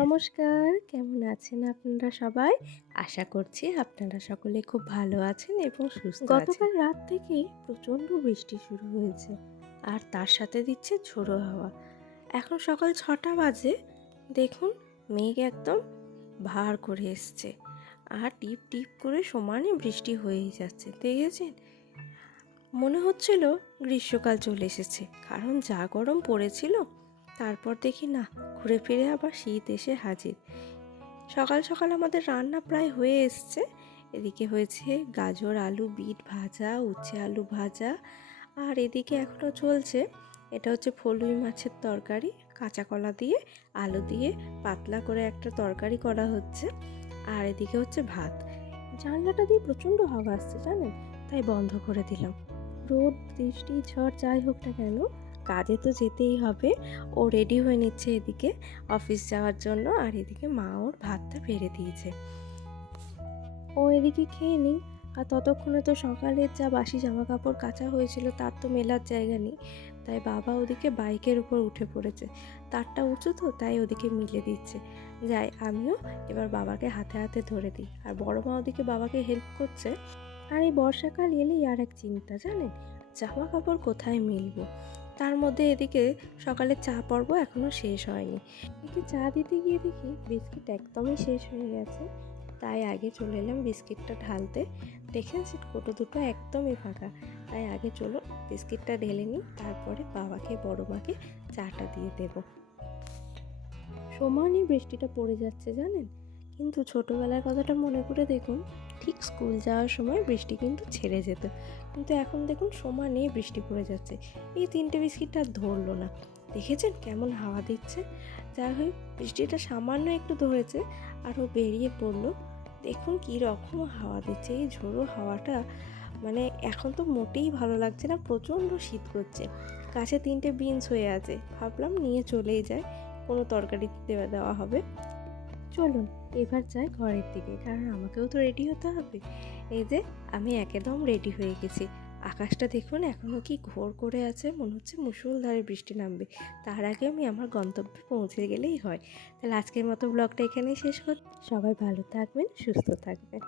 নমস্কার, কেমন আছেন আপনারা সবাই? আশা করছি আপনারা সকলে খুব ভালো আছেন এবং সুস্থ আছেন। গতকাল রাত থেকে প্রচণ্ড বৃষ্টি শুরু হয়েছে আর তার সাথে দিচ্ছে ঝোড়ো হাওয়া। এখন সকাল 6টা বাজে, দেখুন মেঘ একদম ভার করে এসছে আর টিপ টিপ করে সমানে বৃষ্টি হয়েই যাচ্ছে, দেখেছেন? মনে হচ্ছিল গ্রীষ্মকাল চলে এসেছে, কারণ যা গরম পড়েছিল। তারপর দেখি না, ঘুরে ফিরে আবার শীত এসে হাজির। সকাল সকাল আমাদের রান্না প্রায় হয়ে এসছে। এদিকে হয়েছে গাজর আলু বিট ভাজা, উচ্ছে আলু ভাজা, আর এদিকে এখনও চলছে, এটা হচ্ছে ফলুই মাছের তরকারি, কাঁচা কলা দিয়ে আলু দিয়ে পাতলা করে একটা তরকারি করা হচ্ছে। আর এদিকে হচ্ছে ভাত। জানলাটা দিয়ে প্রচণ্ড হাওয়া আসছে জানেন, তাই বন্ধ করে দিলাম। রোদ বৃষ্টি ঝড় যাই হোক না কেন, কাজে তো যেতেই হবে। ও রেডি হয়ে নিচ্ছে এদিকে অফিস যাওয়ার জন্য, আর এদিকে মা ওর ভাতটা বেড়ে দিয়েছে। ও এদিকে খেয়ে নিই, আর ততক্ষণে তো সকালের যা বাসি জামা কাপড় কাচা হয়েছিল তার তো মেলার জায়গা নেই, তাই বাবা ওদিকে বাইকের উপর উঠে পড়েছে। তারটা উঁচু তো, তাই ওদিকে মিলে দিচ্ছে। যাই, আমিও এবার বাবাকে হাতে হাতে ধরে দিই, আর বড় মা ওদিকে বাবাকে হেল্প করছে। আর এই বর্ষাকাল এলেই আর এক চিন্তা জানেন, জামা কাপড় কোথায় মিলবো। তার মধ্যে এদিকে সকালে চা পর্ব এখনও শেষ হয়নি। এদিকে চা দিতে গিয়ে দেখি বিস্কিট একদমই শেষ হয়ে গেছে, তাই আগে চলে এলাম বিস্কিটটা ঢালতে। দেখেছি কোটো দুটো একদমই ফাঁকা, তাই আগে চলো বিস্কিটটা ঢেলে নিই, তারপরে বাবাকে বড় মাকে চাটা দিয়ে দেব। সমানই বৃষ্টিটা পড়ে যাচ্ছে জানেন, কিন্তু ছোটোবেলার কথাটা মনে করে দেখুন, ঠিক স্কুল যাওয়ার সময় বৃষ্টি কিন্তু ছেড়ে যেত, কিন্তু এখন দেখুন সমানেই বৃষ্টি পড়ে যাচ্ছে। এই 3টে বিস্কিটটা আর ধরলো না, দেখেছেন কেমন হাওয়া দিচ্ছে। যাই হোক, বৃষ্টিটা সামান্য একটু ধরেছে আরও বেরিয়ে পড়লো। দেখুন কী রকম হাওয়া দিচ্ছে, এই ঝোড়ো হাওয়াটা মানে এখন তো মোটেই ভালো লাগছে না, প্রচণ্ড শীত করছে। কাছে 3টে বিনস হয়ে আছে, ভাবলাম নিয়ে চলেই যায়, কোনো তরকারি দেওয়া হবে। চলুন এবার যাই ঘরের দিকে, কারণ আমাকেও তো রেডি হতে হবে। এই যে আমি একদম রেডি হয়ে গেছি। আকাশটা দেখুন এখনও কি ঘোর করে আছে, মনে হচ্ছে মুষলধারে বৃষ্টি নামবে। তার আগে আমি আমার গন্তব্যে পৌঁছে গেলেই হয়। তাহলে আজকের মতো ব্লগটা এখানেই শেষ করছি। সবাই ভালো থাকবেন, সুস্থ থাকবেন।